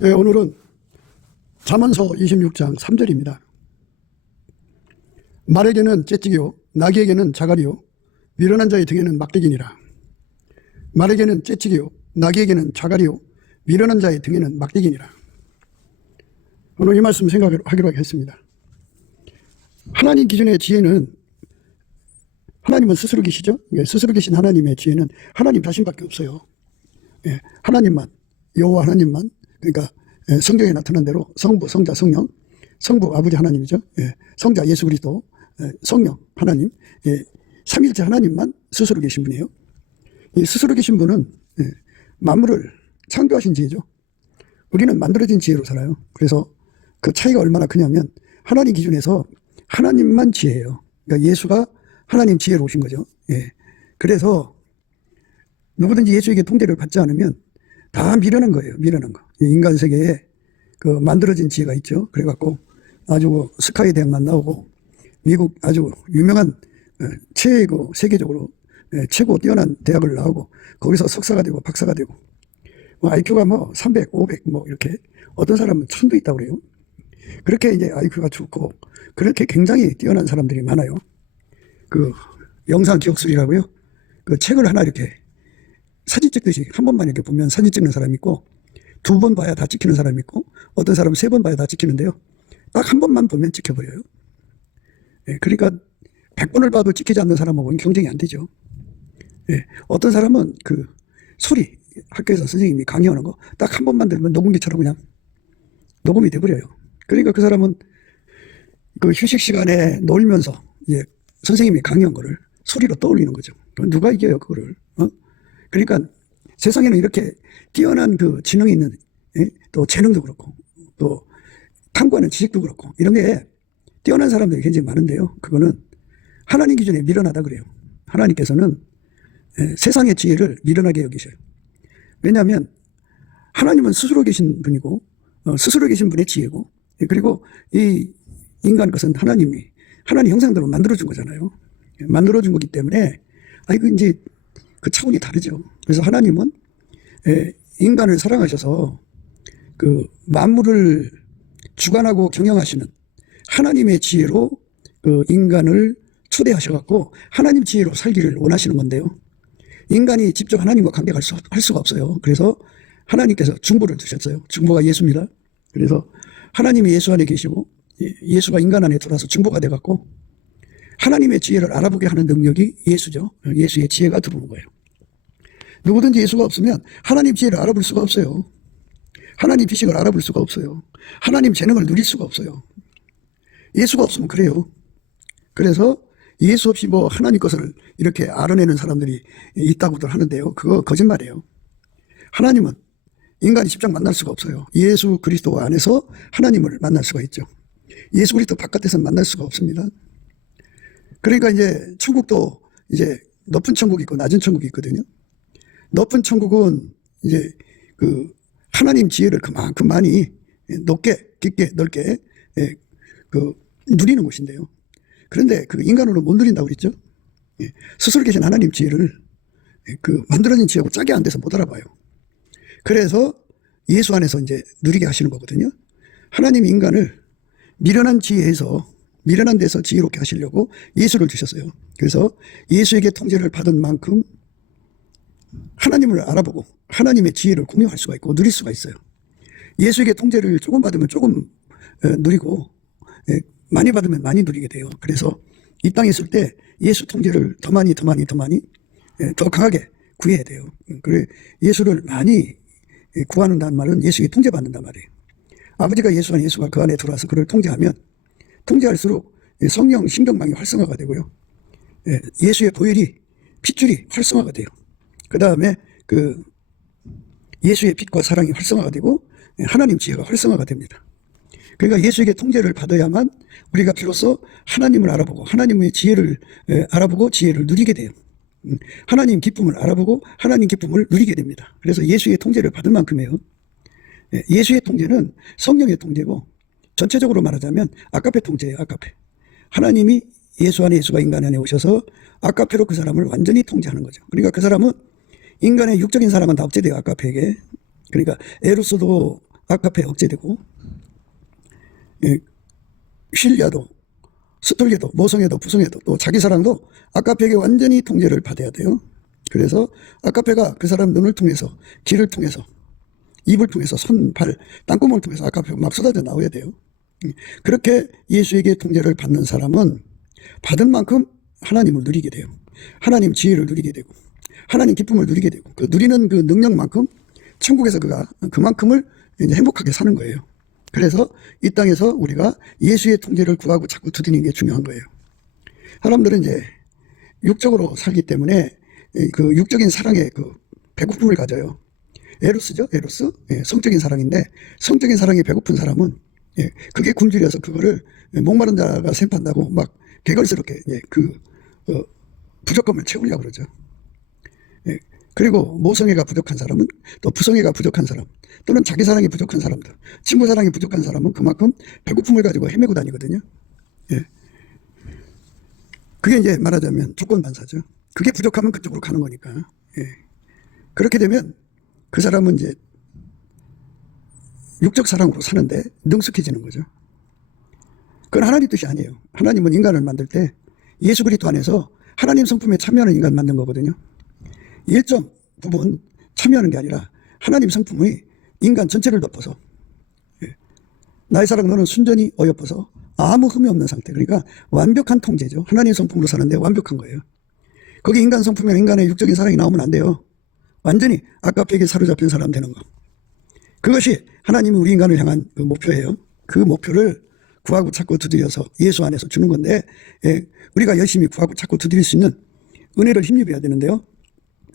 네, 오늘은 잠언서 26장 3절입니다. 말에게는 째찍이요 나귀에게는 자갈이요 미련한 자의 등에는 막대기니라. 말에게는 째찍이요 나귀에게는 자갈이요 미련한 자의 등에는 막대기니라. 오늘 이 말씀 생각하기로 하겠습니다. 하나님 기준의 지혜는, 하나님은 스스로 계시죠. 스스로 계신 하나님의 지혜는 하나님 자신밖에 없어요. 하나님만, 여호와 하나님만, 그러니까 성경에 나타난 대로 성부, 성자, 성령, 성부 아버지 하나님이죠. 성자 예수 그리스도, 성령 하나님, 삼일체 하나님만 스스로 계신 분이에요. 이 스스로 계신 분은 만물을 창조하신 지혜죠. 우리는 만들어진 지혜로 살아요. 그래서 그 차이가 얼마나 크냐면 하나님 기준에서 하나님만 지혜예요. 그러니까 예수가 하나님 지혜로 오신 거죠. 그래서 누구든지 예수에게 통제를 받지 않으면 다 미련한 거예요. 미련한 거. 인간 세계에 그 만들어진 지혜가 있죠. 그래갖고 아주 스카이 대학만 나오고 미국 아주 유명한 최고 세계적으로 최고 뛰어난 대학을 나오고 거기서 석사가 되고 박사가 되고 IQ가 300, 500 이렇게 어떤 사람은 1000도 있다고 그래요. 그렇게 이제 IQ가 좋고 그렇게 굉장히 뛰어난 사람들이 많아요. 그 영상 기억술이라고요. 그 책을 하나 이렇게 사진 찍듯이 한 번만 이렇게 보면 사진 찍는 사람이 있고 2번 봐야 다 찍히는 사람이 있고 어떤 사람은 3번 봐야 다 찍히는데요. 딱 한 번만 보면 찍혀버려요. 그러니까 100번을 봐도 찍히지 않는 사람하고는 경쟁이 안 되죠. 어떤 사람은 그 소리, 학교에서 선생님이 강의하는 거 딱 한 번만 들으면 녹음기처럼 그냥 녹음이 돼버려요. 그러니까 그 사람은 그 휴식 시간에 놀면서 선생님이 강의한 거를 소리로 떠올리는 거죠. 누가 이겨요, 그거를. 그러니까 세상에는 이렇게 뛰어난 그 지능이 있는, 또 재능도 그렇고, 또 탐구하는 지식도 그렇고, 이런 게 뛰어난 사람들이 굉장히 많은데요. 그거는 하나님 기준에 미련하다 그래요. 하나님께서는 세상의 지혜를 미련하게 여기셔요. 왜냐하면 하나님은 스스로 계신 분이고, 스스로 계신 분의 지혜고, 그리고 이 인간 것은 하나님이 하나님 형상대로 만들어준 거잖아요. 만들어준 거기 때문에, 이거 이제 그 차원이 다르죠. 그래서 하나님은 인간을 사랑하셔서 그 만물을 주관하고 경영하시는 하나님의 지혜로 그 인간을 초대하셔갖고 하나님 지혜로 살기를 원하시는 건데요. 인간이 직접 하나님과 관계할 수가 없어요. 그래서 하나님께서 중보를 두셨어요. 중보가 예수입니다. 그래서 하나님이 예수 안에 계시고 예수가 인간 안에 들어와서 중보가 돼갖고 하나님의 지혜를 알아보게 하는 능력이 예수죠. 예수의 지혜가 들어오는 거예요. 누구든지 예수가 없으면 하나님 지혜를 알아볼 수가 없어요. 하나님 지식을 알아볼 수가 없어요. 하나님 재능을 누릴 수가 없어요. 예수가 없으면 그래요. 그래서 예수 없이 하나님 것을 이렇게 알아내는 사람들이 있다고들 하는데요. 그거 거짓말이에요. 하나님은 인간이 직접 만날 수가 없어요. 예수 그리스도 안에서 하나님을 만날 수가 있죠. 예수 그리스도 바깥에서는 만날 수가 없습니다. 그러니까 이제 천국도 이제 높은 천국이 있고 낮은 천국이 있거든요. 높은 천국은 이제 그 하나님 지혜를 그만큼 많이 높게, 깊게, 넓게 그 누리는 곳인데요. 그런데 그 인간으로 못 누린다고 그랬죠. 스스로 계신 하나님 지혜를 그 만들어진 지혜하고 짝이 안 돼서 못 알아봐요. 그래서 예수 안에서 이제 누리게 하시는 거거든요. 하나님 인간을 미련한 지혜에서 미련한 데서 지혜롭게 하시려고 예수를 주셨어요. 그래서 예수에게 통제를 받은 만큼 하나님을 알아보고 하나님의 지혜를 공유할 수가 있고 누릴 수가 있어요. 예수에게 통제를 조금 받으면 조금 누리고 많이 받으면 많이 누리게 돼요. 그래서 이 땅에 있을 때 예수 통제를 더 많이 더 강하게 구해야 돼요. 그래 예수를 많이 구하는다는 말은 예수에게 통제받는단 말이에요. 아버지가 예수가 그 안에 들어와서 그를 통제하면 통제할수록 성령 신경망이 활성화가 되고요. 예수의 보혈이 핏줄이 활성화가 돼요. 그 다음에 그 예수의 빛과 사랑이 활성화가 되고 하나님 지혜가 활성화가 됩니다. 그러니까 예수에게 통제를 받아야만 우리가 비로소 하나님을 알아보고 하나님의 지혜를 알아보고 지혜를 누리게 돼요. 하나님 기쁨을 알아보고 하나님 기쁨을 누리게 됩니다. 그래서 예수의 통제를 받을 만큼이에요. 예수의 통제는 성령의 통제고 전체적으로 말하자면 아가페 통제예요. 아가페. 하나님이 예수 안에 예수가 인간 안에 오셔서 아가페로 그 사람을 완전히 통제하는 거죠. 그러니까 그 사람은 인간의 육적인 사람은 다 억제돼요. 아가페에게. 그러니까 에로스도 아카페 억제되고, 예, 쉴리아도, 스톨리도, 모성애도, 부성애도, 또 자기 사랑도 아카페에게 완전히 통제를 받아야 돼요. 그래서 아카페가 그 사람 눈을 통해서, 귀를 통해서, 입을 통해서, 손, 발, 땅구멍을 통해서 아카페가 막 쏟아져 나와야 돼요. 그렇게 예수에게 통제를 받는 사람은 받은 만큼 하나님을 누리게 돼요. 하나님 지혜를 누리게 되고, 하나님 기쁨을 누리게 되고, 그 누리는 그 능력만큼 천국에서 그가 그만큼을 이제 행복하게 사는 거예요. 그래서 이 땅에서 우리가 예수의 통제를 구하고 자꾸 두드리는 게 중요한 거예요. 사람들은 이제 육적으로 살기 때문에 그 육적인 사랑에 그 배고픔을 가져요. 에로스죠, 에로스. 예, 성적인 사랑인데, 성적인 사랑에 배고픈 사람은, 예, 그게 굶주려서 그거를 목마른 자가 샘판다고 막 개걸스럽게, 예, 부족함을 채우려고 그러죠. 예, 그리고 모성애가 부족한 사람은, 또 부성애가 부족한 사람, 또는 자기 사랑이 부족한 사람들, 친구 사랑이 부족한 사람은 그만큼 배고픔을 가지고 헤매고 다니거든요. 예. 그게 이제 말하자면 조건반사죠. 그게 부족하면 그쪽으로 가는 거니까. 예. 그렇게 되면 그 사람은 이제 육적 사랑으로 사는데 능숙해지는 거죠. 그건 하나님 뜻이 아니에요. 하나님은 인간을 만들 때 예수 그리스도 안에서 하나님 성품에 참여하는 인간 만든 거거든요. 일정 부분 참여하는 게 아니라 하나님 성품의 인간 전체를 덮어서, 예, 나의 사랑 너는 순전히 어여뻐서 아무 흠이 없는 상태. 그러니까 완벽한 통제죠. 하나님 성품으로 사는데 완벽한 거예요. 거기 인간 성품에 인간의 육적인 사랑이 나오면 안 돼요. 완전히 아까에게 사로잡힌 사람 되는 거. 그것이 하나님이 우리 인간을 향한 그 목표예요. 그 목표를 구하고 찾고 두드려서 예수 안에서 주는 건데, 예, 우리가 열심히 구하고 찾고 두드릴 수 있는 은혜를 힘입어야 되는데요.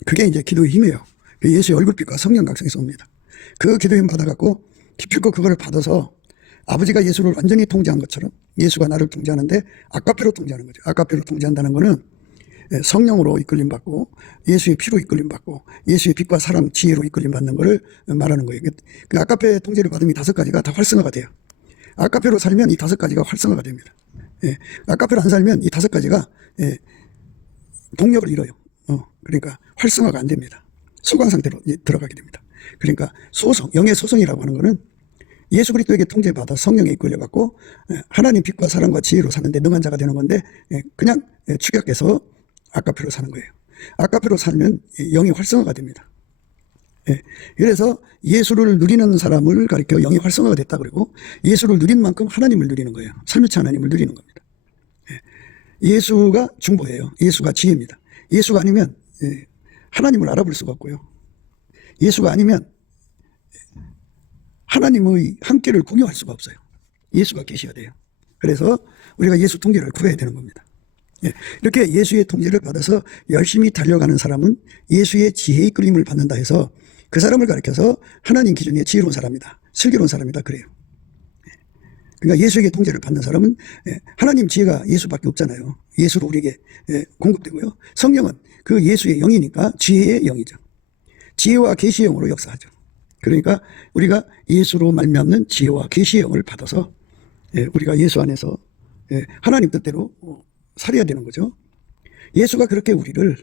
그게 이제 기도의 힘이에요. 예수의 얼굴빛과 성령 각성에서 옵니다. 그 기도의 힘 받아갖고 기필코 그거를 받아서 아버지가 예수를 완전히 통제한 것처럼 예수가 나를 통제하는데 아까페로 통제하는 거죠. 아까페로 통제한다는 거는 성령으로 이끌림 받고 예수의 피로 이끌림 받고 예수의 빛과 사랑 지혜로 이끌림 받는 거를 말하는 거예요. 그 아까페 통제를 받으면 이 5가지가 다 활성화가 돼요. 아까페로 살면 이 5가지가 활성화가 됩니다. 예, 아까페로 안 살면 이 5가지가, 예, 동력을 잃어요. 그러니까 활성화가 안 됩니다. 소강 상태로 들어가게 됩니다. 그러니까 소성, 영의 소성이라고 하는 거는 예수 그리스도에게 통제받아 성령에 이끌려갖고 하나님 빛과 사랑과 지혜로 사는데 능한 자가 되는 건데, 그냥 축약해서 아까페로 사는 거예요. 아까페로 살면 영이 활성화가 됩니다. 그래서 예수를 누리는 사람을 가리켜 영이 활성화가 됐다 그러고, 예수를 누린 만큼 하나님을 누리는 거예요. 삼위체 하나님을 누리는 겁니다. 예수가 중보예요. 예수가 지혜입니다. 예수가 아니면 하나님을 알아볼 수가 없고요. 예수가 아니면 하나님의 함께를 공유할 수가 없어요. 예수가 계셔야 돼요. 그래서 우리가 예수 통제를 구해야 되는 겁니다. 이렇게 예수의 통제를 받아서 열심히 달려가는 사람은 예수의 지혜의 이끌림을 받는다 해서 그 사람을 가리켜서 하나님 기준의 지혜로운 사람이다, 슬기로운 사람이다 그래요. 그러니까 예수에게 통제를 받는 사람은 하나님 지혜가 예수밖에 없잖아요. 예수로 우리에게 공급되고요. 성령은 그 예수의 영이니까 지혜의 영이죠. 지혜와 계시의 영으로 역사하죠. 그러니까 우리가 예수로 말미암는 지혜와 계시의 영을 받아서 우리가 예수 안에서 하나님 뜻대로 살아야 되는 거죠. 예수가 그렇게 우리를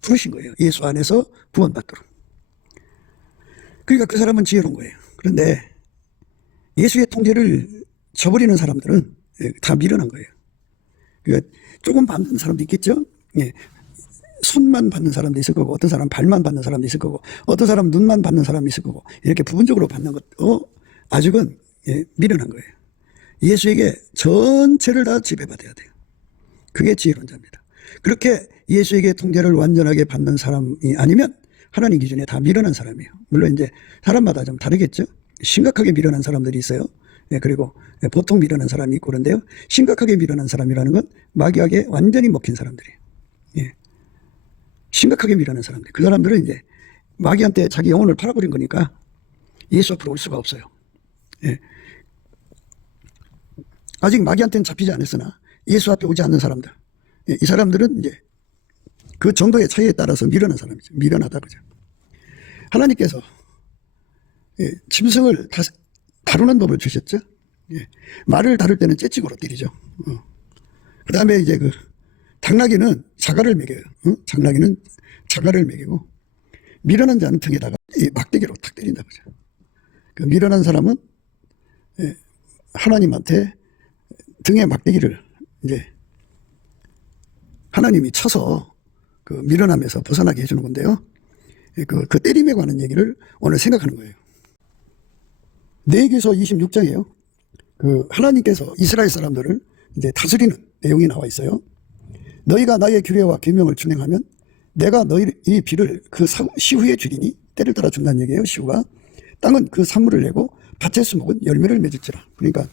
부르신 거예요. 예수 안에서 구원받도록. 그러니까 그 사람은 지혜로운 거예요. 그런데 예수의 통제를 저버리는 사람들은 다 미련한 거예요. 그러니까 조금 받는 사람도 있겠죠. 손만 받는 사람도 있을 거고, 어떤 사람은 발만 받는 사람도 있을 거고, 어떤 사람은 눈만 받는 사람이 있을 거고, 이렇게 부분적으로 받는 것도 아직은 미련한 거예요. 예수에게 전체를 다 지배받아야 돼요. 그게 지혜로운 자입니다. 그렇게 예수에게 통제를 완전하게 받는 사람이 아니면 하나님 기준에 다 미련한 사람이에요. 물론 이제 사람마다 좀 다르겠죠. 심각하게 미련한 사람들이 있어요. 그리고 보통 미련한 사람이 있고 그런데요. 심각하게 미련한 사람이라는 건 마귀에게 완전히 먹힌 사람들이에요. 심각하게 미련한 사람들. 그 사람들은 이제 마귀한테 자기 영혼을 팔아버린 거니까 예수 앞으로 올 수가 없어요. 아직 마귀한테는 잡히지 않았으나 예수 앞에 오지 않는 사람들. 이 사람들은 이제 그 정도의 차이에 따라서 미련한 사람이죠. 미련하다 그죠. 하나님께서 짐승을 다루는 법을 주셨죠. 말을 다룰 때는 째찍으로 때리죠. 그 다음에 이제 그 당나귀는 자갈을 먹여요. 당나귀는 자갈을 먹이고 미련한 자는 등에다가 막대기로 탁 때린다 그죠. 그 미련한 사람은 하나님한테 등에 막대기를 이제 하나님이 쳐서 그 미련함에서 벗어나게 해주는 건데요. 그 때림에 관한 얘기를 오늘 생각하는 거예요. 레위기서 26장이에요. 그 하나님께서 이스라엘 사람들을 이제 다스리는 내용이 나와 있어요. 너희가 나의 규례와 계명을 준행하면 내가 너희 이 비를 그 시후에 주리니, 때를 따라 준다는 얘기예요. 시후가. 땅은 그 산물을 내고 밭의 수목은 열매를 맺을지라. 그러니까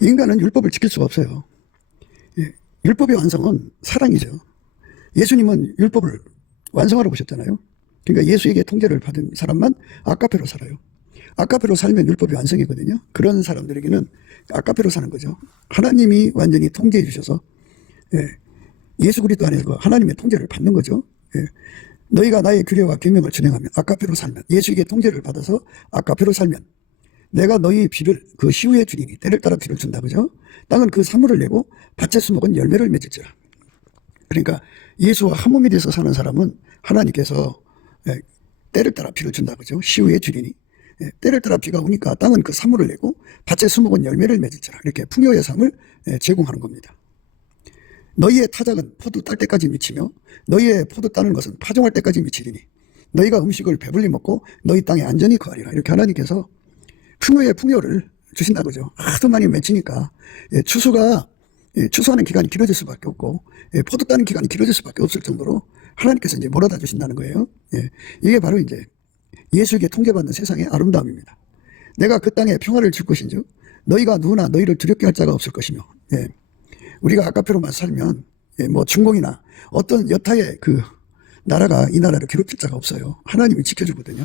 인간은 율법을 지킬 수가 없어요. 율법의 완성은 사랑이죠. 예수님은 율법을 완성하러 오셨잖아요. 그러니까 예수에게 통제를 받은 사람만 아까페로 살아요. 아까페로 살면 율법이 완성이거든요. 그런 사람들에게는 아까페로 사는 거죠. 하나님이 완전히 통제해 주셔서 예수 그리스도 안에서 하나님의 통제를 받는 거죠. 너희가 나의 규례와 계명을 준행하면, 아까페로 살면, 예수에게 통제를 받아서 아까페로 살면 내가 너희 비를 그 시후에 주리니, 때를 따라 비를 준다. 그죠? 땅은 그 산물을 내고 밭의 수목은 열매를 맺을지라. 그러니까 예수와 한 몸이 돼서 사는 사람은 하나님께서 때를 따라 비를 준다. 그죠? 시후에 주리니, 때를 따라 비가 오니까 땅은 그 산물을 내고 밭의 수목은 열매를 맺을지라. 이렇게 풍요의 삶을 제공하는 겁니다. 너희의 타작은 포도 딸 때까지 미치며 너희의 포도 따는 것은 파종할 때까지 미치리니 너희가 음식을 배불리 먹고 너희 땅에 안전히 거하리라. 이렇게 하나님께서 풍요의 풍요를 주신다. 그죠? 하도 많이 맺히니까 추수하는 기간이 길어질 수밖에 없고 포도 따는 기간이 길어질 수밖에 없을 정도로 하나님께서 이제 몰아다 주신다는 거예요. 이게 바로 이제 예수에게 통제받는 세상의 아름다움입니다. 내가 그 땅에 평화를 줄 것인즉 너희가 누구나 너희를 두렵게 할 자가 없을 것이며, 우리가 아까페로만 살면 뭐 중공이나 어떤 여타의 그 나라가 이 나라를 괴롭힐 자가 없어요. 하나님이 지켜주거든요.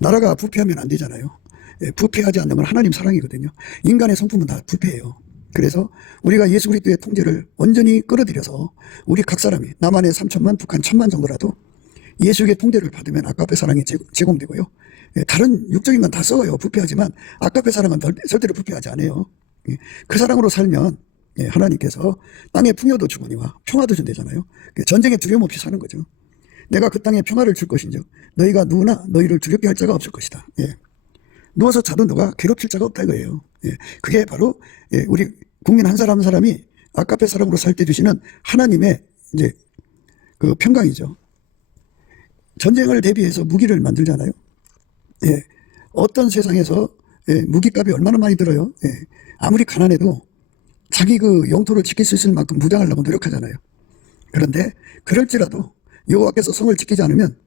나라가 부패하면 안 되잖아요. 부패하지 않는 건 하나님 사랑이거든요. 인간의 성품은 다 부패해요. 그래서 우리가 예수 그리스도의 통제를 온전히 끌어들여서 우리 각 사람이 남한에 3천만, 북한 1,000만 정도라도 예수의 통제를 받으면 아까페 사랑이 제공되고요. 다른 육적인 건 다 썩어요. 부패하지만 아까페 사랑은 절대로 부패하지 않아요. 그 사랑으로 살면 하나님께서 땅에 풍요도 주거니와 평화도 준대잖아요. 전쟁에 두려움 없이 사는 거죠. 내가 그 땅에 평화를 줄 것인즉 너희가 누구나 너희를 두렵게 할 자가 없을 것이다. 누워서 자도 누가 괴롭힐 자가 없다 이거예요. 그게 바로 우리 국민 한 사람 한 사람이 아까페 사랑으로 살 때 주시는 하나님의 이제 그 평강이죠. 전쟁을 대비해서 무기를 만들잖아요. 어떤 세상에서 무기값이 얼마나 많이 들어요. 아무리 가난해도 자기 그 영토를 지킬 수 있을 만큼 무장하려고 노력하잖아요. 그런데 그럴지라도 여호와께서 성을 지키지 않으면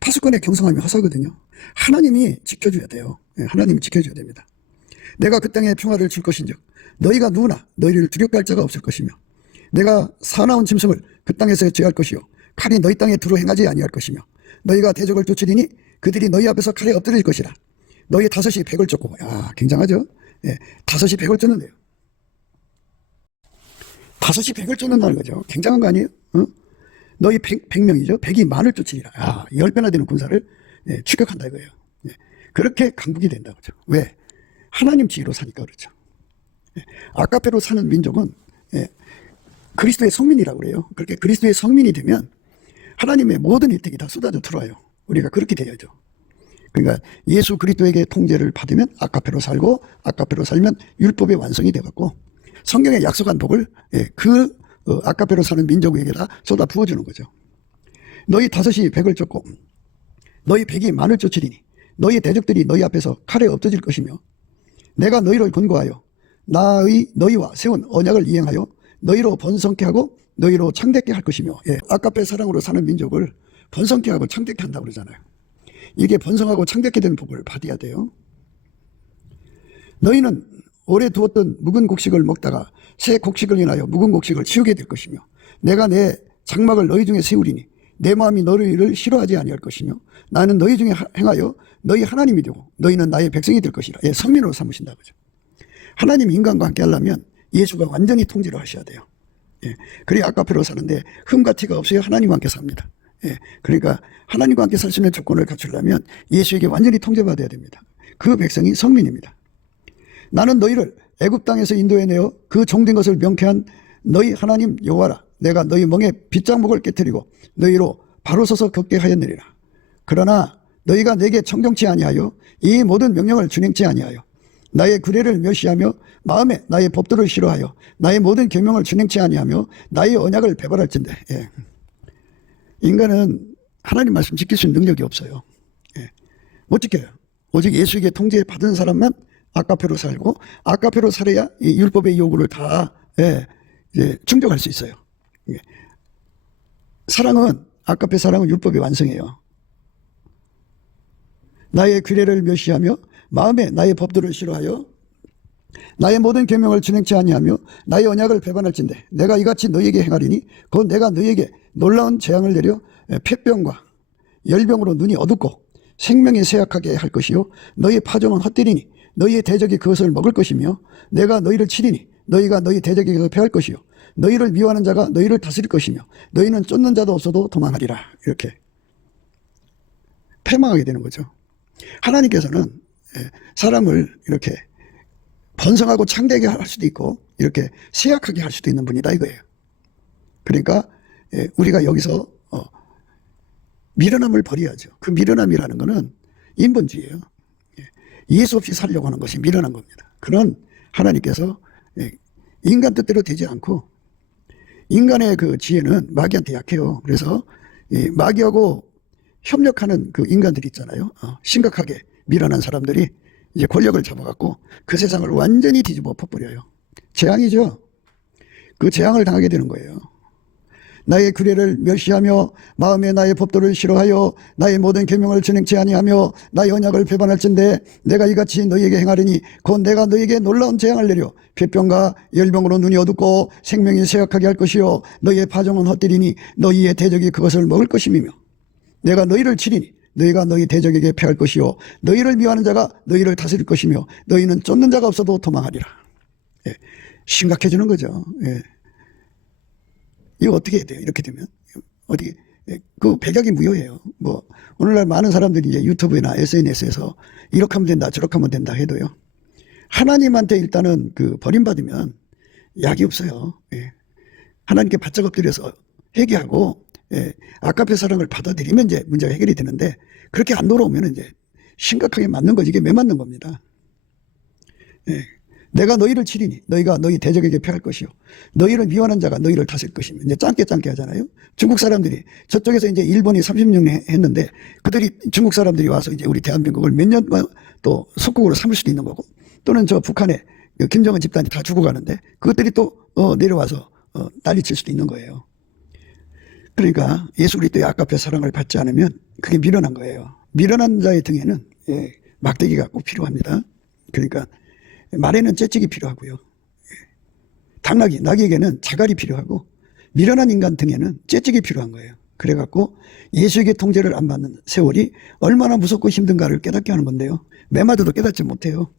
파수꾼의 경성함이 허사거든요. 하나님이 지켜줘야 돼요. 하나님이 지켜줘야 됩니다. 내가 그 땅에 평화를 줄 것인즉 너희가 누구나 너희를 두렵게 할 자가 없을 것이며 내가 사나운 짐승을 그 땅에서 제할 것이요 칼이 너희 땅에 들어 행하지 아니할 것이며 너희가 대적을 쫓으리니 그들이 너희 앞에서 칼에 엎드릴 것이라. 너희 다섯이 백을 쫓고, 굉장하죠? 다섯이 백을 쫓는데요. 다섯이 백을 쫓는다는 거죠. 굉장한 거 아니에요? 너희 100명이죠. 100이 만을 쫓으리라. 10배나 되는 군사를 추격한다 이거예요. 그렇게 강국이 된다 그죠. 왜? 하나님 지혜로 사니까 그렇죠. 아까페로 사는 민족은 그리스도의 성민이라고 그래요. 그렇게 그리스도의 성민이 되면 하나님의 모든 혜택이 다 쏟아져 들어와요. 우리가 그렇게 되어야죠. 그러니까 예수 그리스도에게 통제를 받으면 아까페로 살고 아까페로 살면 율법의 완성이 되었고 성경에 약속한 복을 아까페로 사는 민족에게다 쏟아 부어주는 거죠. 너희 다섯이 백을 쫓고 너희 백이 만을 쫓으리니 너희 대적들이 너희 앞에서 칼에 엎드질 것이며 내가 너희를 권고하여 너희와 세운 언약을 이행하여 너희로 번성케 하고 너희로 창대케 할 것이며 아까페 사랑으로 사는 민족을 번성케 하고 창대케 한다고 그러잖아요. 이게 번성하고 창대케 되는 복을 받아야 돼요. 너희는 오래 두었던 묵은 곡식을 먹다가 새 곡식을 인하여 묵은 곡식을 치우게 될 것이며 내가 내 장막을 너희 중에 세우리니 내 마음이 너희를 싫어하지 아니할 것이며 나는 너희 중에 행하여 너희 하나님이 되고 너희는 나의 백성이 될 것이라. 성민으로 삼으신다 그죠. 하나님 인간과 함께 하려면 예수가 완전히 통제를 하셔야 돼요. 그래야 아까페로 사는데 흠과 티가 없어야 하나님과 함께 삽니다. 그러니까 하나님과 함께 살 수 있는 조건을 갖추려면 예수에게 완전히 통제받아야 됩니다. 그 백성이 성민입니다. 나는 너희를 애굽 땅에서 인도해내어 그 종된 것을 명쾌한 너희 하나님 여호와라. 내가 너희 멍에 빗장목을 깨뜨리고 너희로 바로 서서 걷게 하였느니라. 그러나 너희가 내게 청정치 아니하여 이 모든 명령을 준행치 아니하여 나의 규례를 멸시하며 마음에 나의 법도를 싫어하여 나의 모든 계명을 준행치 아니하며 나의 언약을 배반할진대. 예. 인간은 하나님 말씀 지킬 수 있는 능력이 없어요. 예. 못 지켜요. 오직 예수에게 통제 받은 사람만 아까페로 살고 아까페로 살아야 이 율법의 요구를 다 이제 충족할 수 있어요. 예. 사랑은 아까페 사랑은 율법의 완성이에요. 나의 규례를 멸시하며 마음에 나의 법도를 싫어하여 나의 모든 계명을 준행치 아니하며 나의 언약을 배반할진대. 내가 이같이 너희에게 행하리니 곧 내가 너희에게 놀라운 재앙을 내려 폐병과 열병으로 눈이 어둡고 생명이 쇠약하게 할 것이요 너희의 파종은 헛되리니 너희의 대적이 그것을 먹을 것이며 내가 너희를 치리니 너희가 너희 대적에게서 패할 것이요 너희를 미워하는 자가 너희를 다스릴 것이며 너희는 쫓는 자도 없어도 도망하리라. 이렇게 패망하게 되는 거죠. 하나님께서는 사람을 이렇게 번성하고 창대하게 할 수도 있고 이렇게 쇠약하게 할 수도 있는 분이다 이거예요. 그러니까 우리가 여기서 미련함을 버려야죠. 그 미련함이라는 것은 인본주의예요. 예수 없이 살려고 하는 것이 미련한 겁니다. 그런 하나님께서 인간 뜻대로 되지 않고 인간의 그 지혜는 마귀한테 약해요. 그래서 마귀하고 협력하는 그 인간들이 있잖아요. 심각하게 미련한 사람들이 이제 권력을 잡아갖고 그 세상을 완전히 뒤집어 엎어버려요. 재앙이죠. 그 재앙을 당하게 되는 거예요. 나의 규례를 멸시하며 마음에 나의 법도를 싫어하여 나의 모든 계명을 준행치 아니하며 나의 언약을 배반할진대 내가 이같이 너희에게 행하리니 곧 내가 너희에게 놀라운 재앙을 내려 폐병과 열병으로 눈이 어둡고 생명이 쇠약하게 할 것이요 너희의 파종은 헛되리니 너희의 대적이 그것을 먹을 것임이며 내가 너희를 치리니 너희가 너희 대적에게 패할 것이요 너희를 미워하는 자가 너희를 다스릴 것이며 너희는 쫓는 자가 없어도 도망하리라. 예, 심각해지는 거죠. 예. 이거 어떻게 해야 돼요? 이렇게 되면 어떻게 그 백약이 무효예요. 뭐 오늘날 많은 사람들이 이제 유튜브나 SNS에서 이렇게 하면 된다 저렇게 하면 된다 해도요. 하나님한테 일단은 그 버림받으면 약이 없어요. 예. 하나님께 바짝 엎드려서 회개하고 아까페 사랑을 받아들이면 이제 문제가 해결이 되는데 그렇게 안 돌아오면 이제 심각하게 맞는 거지. 이게 매 맞는 겁니다. 예. 내가 너희를 치리니 너희가 너희 대적에게 패할 것이요 너희를 미워하는 자가 너희를 다스릴 것이며 이제 짱게 하잖아요. 중국 사람들이 저쪽에서 이제 일본이 36년 했는데 그들이 중국 사람들이 와서 이제 우리 대한민국을 몇 년만 또 속국으로 삼을 수도 있는 거고 또는 저 북한에 김정은 집단이 다 죽어가는데 그것들이 또 내려와서 난리 칠 수도 있는 거예요. 그러니까 예수 그리스도의 아까페 사랑을 받지 않으면 그게 미련한 거예요. 미련한 자의 등에는 막대기가 꼭 필요합니다. 그러니까 말에는 째찍이 필요하고요. 나귀에게는 자갈이 필요하고 미련한 인간 등에는 째찍이 필요한 거예요. 그래갖고 예수에게 통제를 안 받는 세월이 얼마나 무섭고 힘든가를 깨닫게 하는 건데요. 매마저도 깨닫지 못해요.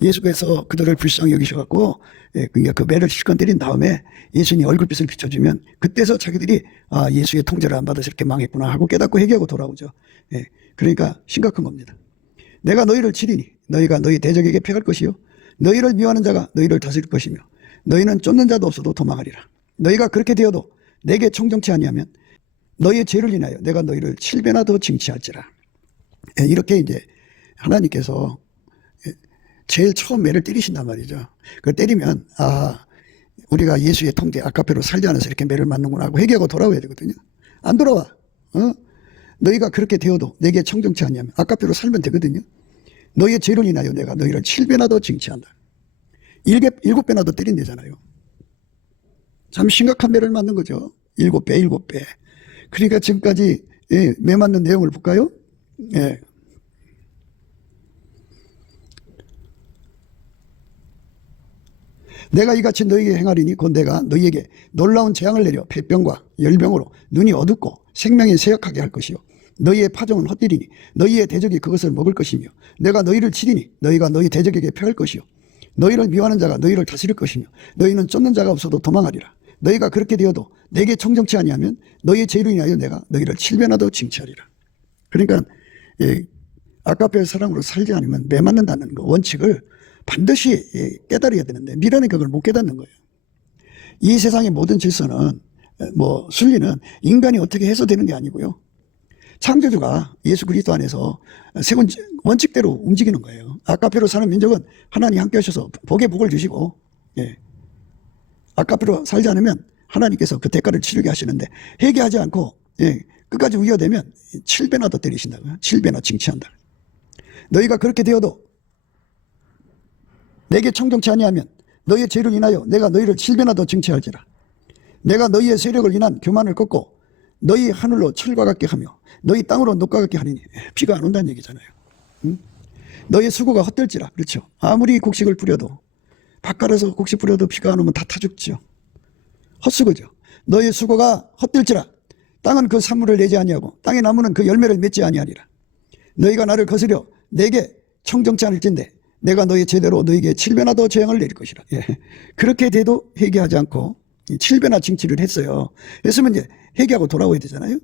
예수께서 그들을 불쌍히 여기셔갖고 그러니까 그 매를 실컷 때린 다음에 예수님 얼굴빛을 비춰주면 그때서 자기들이 예수의 통제를 안 받아서 이렇게 망했구나 하고 깨닫고 회개하고 돌아오죠. 그러니까 심각한 겁니다. 내가 너희를 치리니 너희가 너희 대적에게 패할 것이요 너희를 미워하는 자가 너희를 다스릴 것이며 너희는 쫓는 자도 없어도 도망하리라. 너희가 그렇게 되어도 내게 청정치 아니하면 너희의 죄를 인하여 내가 너희를 7배나 더 징치할지라. 이렇게 이제 하나님께서 제일 처음 매를 때리신단 말이죠. 그걸 때리면 우리가 예수의 통제 아까페로 살지 않아서 이렇게 매를 맞는구나 하고 회개하고 돌아와야 되거든요. 안 돌아와. 너희가 그렇게 되어도 내게 청정치 아니하면 아까페로 살면 되거든요. 너희의 죄를 인하여 내가 너희를 7배나 더 징치한다. 7배나 더 때린대잖아요. 참 심각한 매를 맞는 거죠. 7배. 그러니까 지금까지 매 맞는 내용을 볼까요? 내가 이같이 너희에게 행하리니 곧 내가 너희에게 놀라운 재앙을 내려 폐병과 열병으로 눈이 어둡고 생명이 쇠약하게 할 것이요 너희의 파종은 헛되리니 너희의 대적이 그것을 먹을 것이며 내가 너희를 치리니 너희가 너희 대적에게 패할 것이요 너희를 미워하는 자가 너희를 다스릴 것이며 너희는 쫓는 자가 없어도 도망하리라. 너희가 그렇게 되어도 내게 청정치 아니하면 너희의 죄로 인하여 내가 너희를 7배나 더 징치하리라. 그러니까 아까페 사랑으로 살지 않으면 매 맞는다는 거 원칙을 반드시 깨달아야 되는데 미련하니까 그걸 못 깨닫는 거예요. 이 세상의 모든 질서는 순리는 인간이 어떻게 해서 되는 게 아니고요. 창조주가 예수 그리스도 안에서 세운 원칙대로 움직이는 거예요. 아까페로 사는 민족은 하나님 함께 하셔서 복의 복을 주시고, 예. 아까페로 살지 않으면 하나님께서 그 대가를 치르게 하시는데, 회개하지 않고, 예. 끝까지 우겨대면 7배나 더 때리신다고요. 7배나 징치한다. 너희가 그렇게 되어도 내게 청정치 아니하면 너희의 죄를 인하여 내가 너희를 7배나 더 징치할지라. 내가 너희의 세력을 인한 교만을 꺾고 너희 하늘로 철과 같게 하며 너희 땅으로 녹과 같게 하리니. 비가 안 온다는 얘기잖아요. 응? 너희의 수고가 헛될지라. 그렇죠. 아무리 곡식을 뿌려도, 밭갈아서 곡식 뿌려도 비가 안 오면 다 타죽죠. 헛수고죠. 너희의 수고가 헛될지라. 땅은 그 산물을 내지 아니하고 땅의 나무는 그 열매를 맺지 아니하리라. 너희가 나를 거스려 내게 청정치 않을진대 내가 너희 제대로 너희에게 7배나 더 재앙을 내릴 것이라. 예. 그렇게 돼도 회개하지 않고 7배나 징치를 했어요. 했으면 이제 회개하고 돌아와야 되잖아요.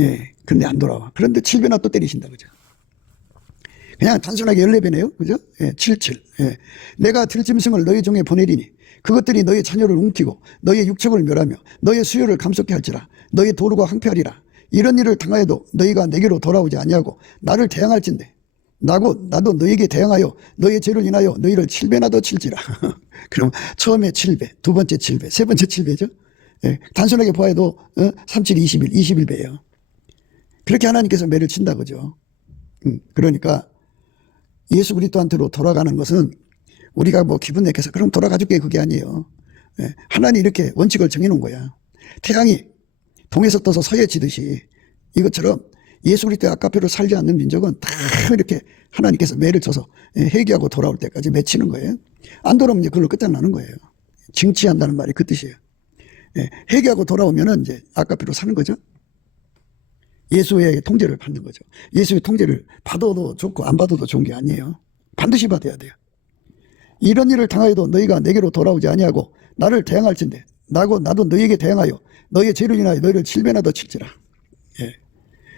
예. 그런데 안 돌아와. 그런데 7배나 또 때리신다. 그죠? 그냥 단순하게 14배네요. 그죠? 예. 77. 예. 내가 들짐승을 너희 중에 보내리니 그것들이 너희 자녀를 움키고 너희의 육척을 멸하며 너희의 수요를 감속케 할지라. 너희 도루가 황폐하리라. 이런 일을 당하여도 너희가 내게로 돌아오지 아니하고 나를 대항할진대 나도 너희에게 대항하여 너희의 죄를 인하여 너희를 7배나 더 칠지라. 그럼 처음에 7배, 두 번째 7배, 세 번째 7배죠. 예, 단순하게 보아도 3, 7, 21, 21배예요. 그렇게 하나님께서 매를 친다 그죠. 그러니까 예수 그리스도한테로 돌아가는 것은 우리가 뭐 기분 내켜서 그럼 돌아가 줄게 그게 아니에요. 예, 하나님이 이렇게 원칙을 정해놓은 거야. 태양이 동에서 떠서 서에 지듯이 이것처럼 예수 그리스도의 아까페로 살지 않는 민족은 다 이렇게 하나님께서 매를 쳐서 회개하고 돌아올 때까지 맺히는 거예요. 안 돌아오면 이제 그걸로 끝장나는 거예요. 징치한다는 말이 그 뜻이에요. 회개하고 돌아오면은 이제 아까페로 사는 거죠. 예수의 통제를 받는 거죠. 예수의 통제를 받아도 좋고 안 받아도 좋은 게 아니에요. 반드시 받아야 돼요. 이런 일을 당하여도 너희가 내게로 돌아오지 아니하고 나를 대항할진대 나도 너희에게 대항하여 너희의 죄를 인하여 너희를 7배나 더 칠지라. 예.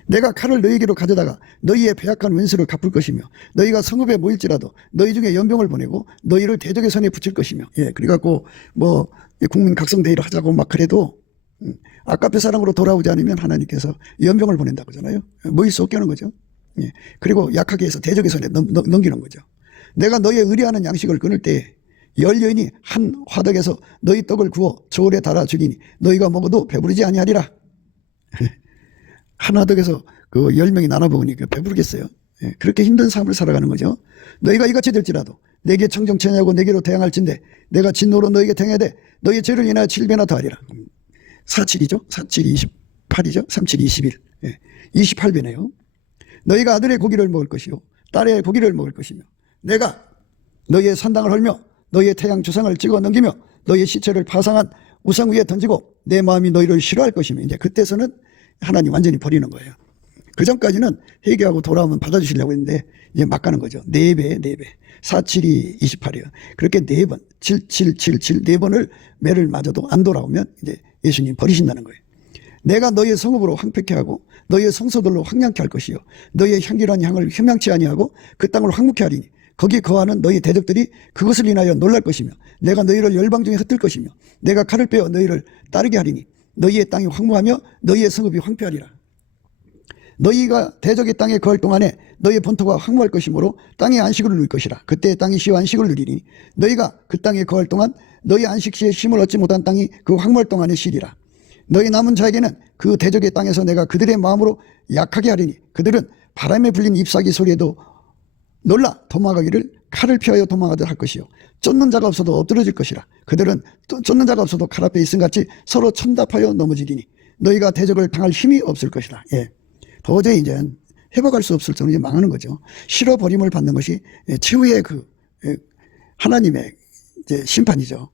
내가 칼을 너희에게로 가져다가 너희의 배약한 원수를 갚을 것이며 너희가 성읍에 모일지라도 너희 중에 연병을 보내고 너희를 대적의 손에 붙일 것이며. 예. 그래갖고 뭐 국민 각성대회를 하자고 막 그래도 아까페 사랑으로 돌아오지 않으면 하나님께서 연병을 보낸다고 하잖아요. 모일 수 없게 하는 거죠. 예. 그리고 약하게 해서 대적의 손에 넘기는 거죠. 내가 너희의 의뢰하는 양식을 끊을 때 열 여인이 한 화덕에서 너희 떡을 구워 저울에 달아 주리니 너희가 먹어도 배부르지 아니하리라. 한 화덕에서 그 10명이 나눠 먹으니 배부르겠어요. 예, 그렇게 힘든 삶을 살아가는 거죠. 너희가 이같이 될지라도 내게 청정치 아니하고 내게로 대항할진대 내가 진노로 너희에게 대항해야 돼 너희의 죄를 인하여 7배나 더하리라. 47이죠. 47이 28이죠. 37이 21. 예, 28배네요. 너희가 아들의 고기를 먹을 것이요 딸의 고기를 먹을 것이며 내가 너희의 산당을 헐며 너희의 태양 주상을 찍어 넘기며 너희의 시체를 파상한 우상 위에 던지고 내 마음이 너희를 싫어할 것이며 이제 그때서는 하나님 완전히 버리는 거예요. 그 전까지는 회개하고 돌아오면 받아주시려고 했는데 이제 막 가는 거죠. 4배. 47이 28이에요. 그렇게 4번, 7, 7, 7, 7, 4번을 매를 맞아도 안 돌아오면 이제 예수님 버리신다는 거예요. 내가 너희의 성읍으로 황폐케 하고 너희의 성소들로 황량케 할 것이요 너희의 향기로운 향을 흠양치 아니하고 그 땅을 황무케 하리니 거기 거하는 너희 대적들이 그것을 인하여 놀랄 것이며 내가 너희를 열방 중에 흩을 것이며 내가 칼을 빼어 너희를 따르게 하리니 너희의 땅이 황무하며 너희의 성읍이 황폐하리라. 너희가 대적의 땅에 거할 동안에 너희의 본토가 황무할 것이므로 땅의 안식을 누릴 것이라. 그때 땅이 시와 안식을 누리니 너희가 그 땅에 거할 동안 너희 안식 시에 쉼을 얻지 못한 땅이 그 황무할 동안에 쉬리라. 너희 남은 자에게는 그 대적의 땅에서 내가 그들의 마음으로 약하게 하리니 그들은 바람에 불린 잎사귀 소리에도 놀라 도망가기를 칼을 피하여 도망가듯 할 것이요 쫓는 자가 없어도 엎드러질 것이라. 그들은 쫓는 자가 없어도 칼 앞에 있음같이 서로 천답하여 넘어지리니 너희가 대적을 당할 힘이 없을 것이라. 예. 도저히 이제 회복할 수 없을 정도로 이제 망하는 거죠. 실어버림을 받는 것이 최후의 그 하나님의 이제 심판이죠.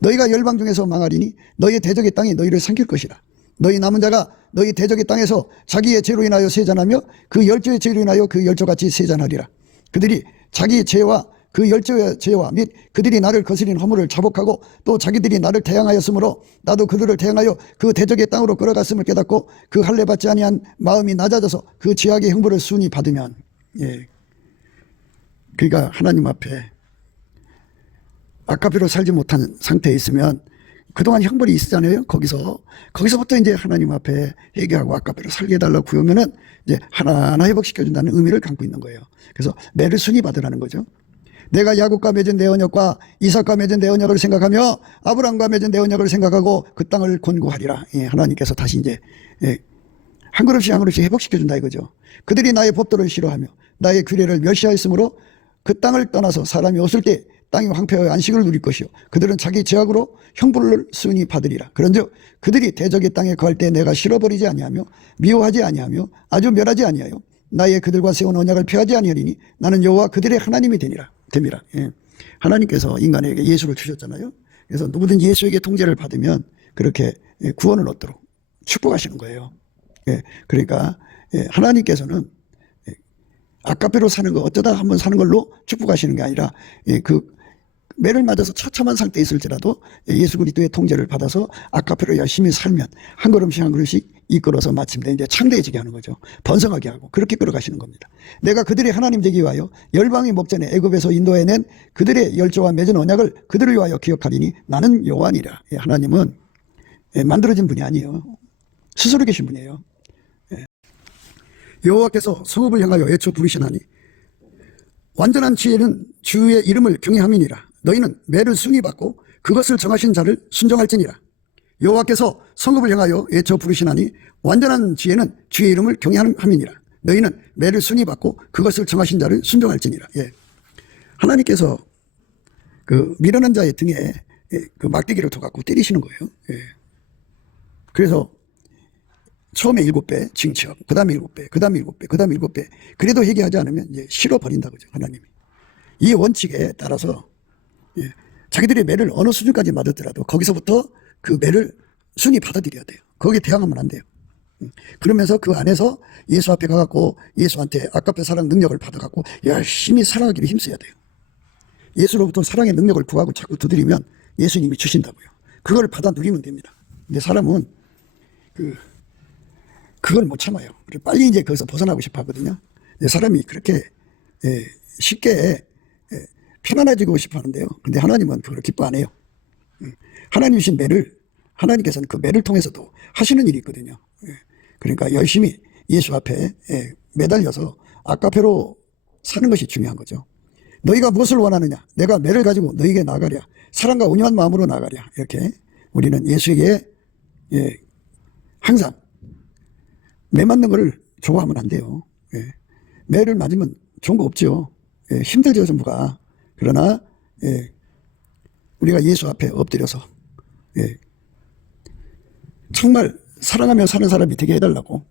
너희가 열방 중에서 망하리니 너희의 대적의 땅이 너희를 삼킬 것이라. 너희 남은 자가 너희 대적의 땅에서 자기의 죄로 인하여 세잔하며 그 열조의 죄로 인하여 그 열조같이 세잔하리라. 그들이 자기 죄와 그 열조의 죄와 및 그들이 나를 거스린 허물을 자복하고 또 자기들이 나를 대항하였으므로 나도 그들을 대항하여 그 대적의 땅으로 끌어갔음을 깨닫고 그 할례 받지 아니한 마음이 낮아져서 그 죄악의 형벌을 순히 받으면. 예. 그러니까 하나님 앞에 아까비로 살지 못한 상태에 있으면 그동안 형벌이 있었잖아요. 거기서부터 이제 하나님 앞에 회개하고 아까배로 살게 해달라고 구하면은 이제 하나하나 회복시켜준다는 의미를 담고 있는 거예요. 그래서 매를 순위 받으라는 거죠. 내가 야곱과 맺은 내 언약과 이삭과 맺은 내 언약을 생각하며 아브라함과 맺은 내 언약을 생각하고 그 땅을 권고하리라. 예, 하나님께서 다시 이제 한 걸음씩 한 걸음씩 회복시켜준다 이거죠. 그들이 나의 법도를 싫어하며 나의 규례를 멸시하였으므로 그 땅을 떠나서 사람이 없을 때 땅이 황폐하여 안식을 누릴 것이요 그들은 자기 죄악으로 형벌을 순히 받으리라. 그런즉 그들이 대적의 땅에 거할 때 내가 실어버리지 아니하며 미워하지 아니하며 아주 멸하지 아니하여 나의 그들과 세운 언약을 폐하지 아니하리니 나는 여호와 그들의 하나님이 됨이라. 예. 하나님께서 인간에게 예수를 주셨잖아요. 그래서 누구든지 예수에게 통제를 받으면 그렇게 구원을 얻도록 축복하시는 거예요. 예. 그러니까 하나님께서는 아까페로 사는 거 어쩌다 한번 사는 걸로 축복하시는 게 아니라 그 매를 맞아서 처참한 상태에 있을지라도 예수 그리스도의 통제를 받아서 아까페로 열심히 살면 한 걸음씩 한 걸음씩 이끌어서 마침내 이제 창대해지게 하는 거죠. 번성하게 하고 그렇게 끌어가시는 겁니다. 내가 그들의 하나님 되기 위하여 열방의 목전에 애굽에서 인도해낸 그들의 열조와 맺은 언약을 그들을 위하여 기억하리니 나는 여호와니라. 하나님은 만들어진 분이 아니에요. 스스로 계신 분이에요. 여호와께서 성읍을 향하여 애초 부르시나니 완전한 지혜는 주의 이름을 경외함이니라. 너희는 매를 순위 받고 그것을 정하신 자를 순종할지니라. 여호와께서 성읍을 향하여 애초 부르시나니 완전한 지혜는 주의 이름을 경외함이니라. 너희는 매를 순위 받고 그것을 정하신 자를 순종할지니라. 예. 하나님께서 그 미련한 자의 등에 그 막대기를 둬갖고 때리시는 거예요. 예. 그래서 처음에 7배 징치하고 그 다음에 7배 그 다음에 7배 그 다음에 7배 그래도 회개하지 않으면 이제 실어버린다 그죠. 하나님이 이 원칙에 따라서 자기들의 매를 어느 수준까지 맞았더라도 거기서부터 그 매를 순위 받아들여야 돼요. 거기에 대항하면 안 돼요. 그러면서 그 안에서 예수 앞에 가갖고 예수한테 아까페 사랑 능력을 받아갖고 열심히 사랑하기를 힘써야 돼요. 예수로부터 사랑의 능력을 구하고 자꾸 두드리면 예수님이 주신다고요. 그걸 받아 누리면 됩니다. 근데 사람은 그걸 못 참아요. 빨리 이제 거기서 벗어나고 싶어 하거든요. 사람이 그렇게 쉽게 편안해지고 싶어 하는데요. 근데 하나님은 그걸 기뻐 안 해요. 하나님 주신 매를 하나님께서는 그 매를 통해서도 하시는 일이 있거든요. 그러니까 열심히 예수 앞에 매달려서 아까페로 사는 것이 중요한 거죠. 너희가 무엇을 원하느냐? 내가 매를 가지고 너희에게 나가랴. 사랑과 온유한 마음으로 나가랴. 이렇게 우리는 예수에게 항상 매 맞는 걸 좋아하면 안 돼요. 매를 맞으면 좋은 거 없죠. 힘들죠, 전부가. 그러나 우리가 예수 앞에 엎드려서 정말 사랑하며 사는 사람이 되게 해달라고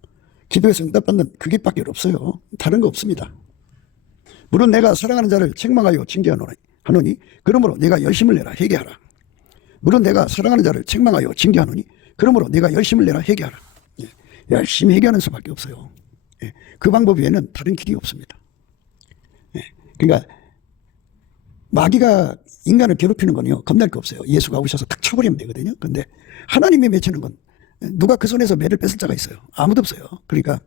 기도해서 응답받는 그 길밖에 없어요. 다른 거 없습니다. 물론 내가 사랑하는 자를 책망하여 징계하노니 그러므로 내가 열심을 내라 회개하라. 물론 내가 사랑하는 자를 책망하여 징계하노니 그러므로 내가 열심을 내라 회개하라. 열심히 회개하는 수밖에 없어요. 그 방법 외에는 다른 길이 없습니다. 그러니까 마귀가 인간을 괴롭히는 건요 겁날 게 없어요. 예수가 오셔서 탁 쳐버리면 되거든요. 그런데 하나님이 맺히는 건 누가 그 손에서 매를 뺏을 자가 있어요? 아무도 없어요. 그러니까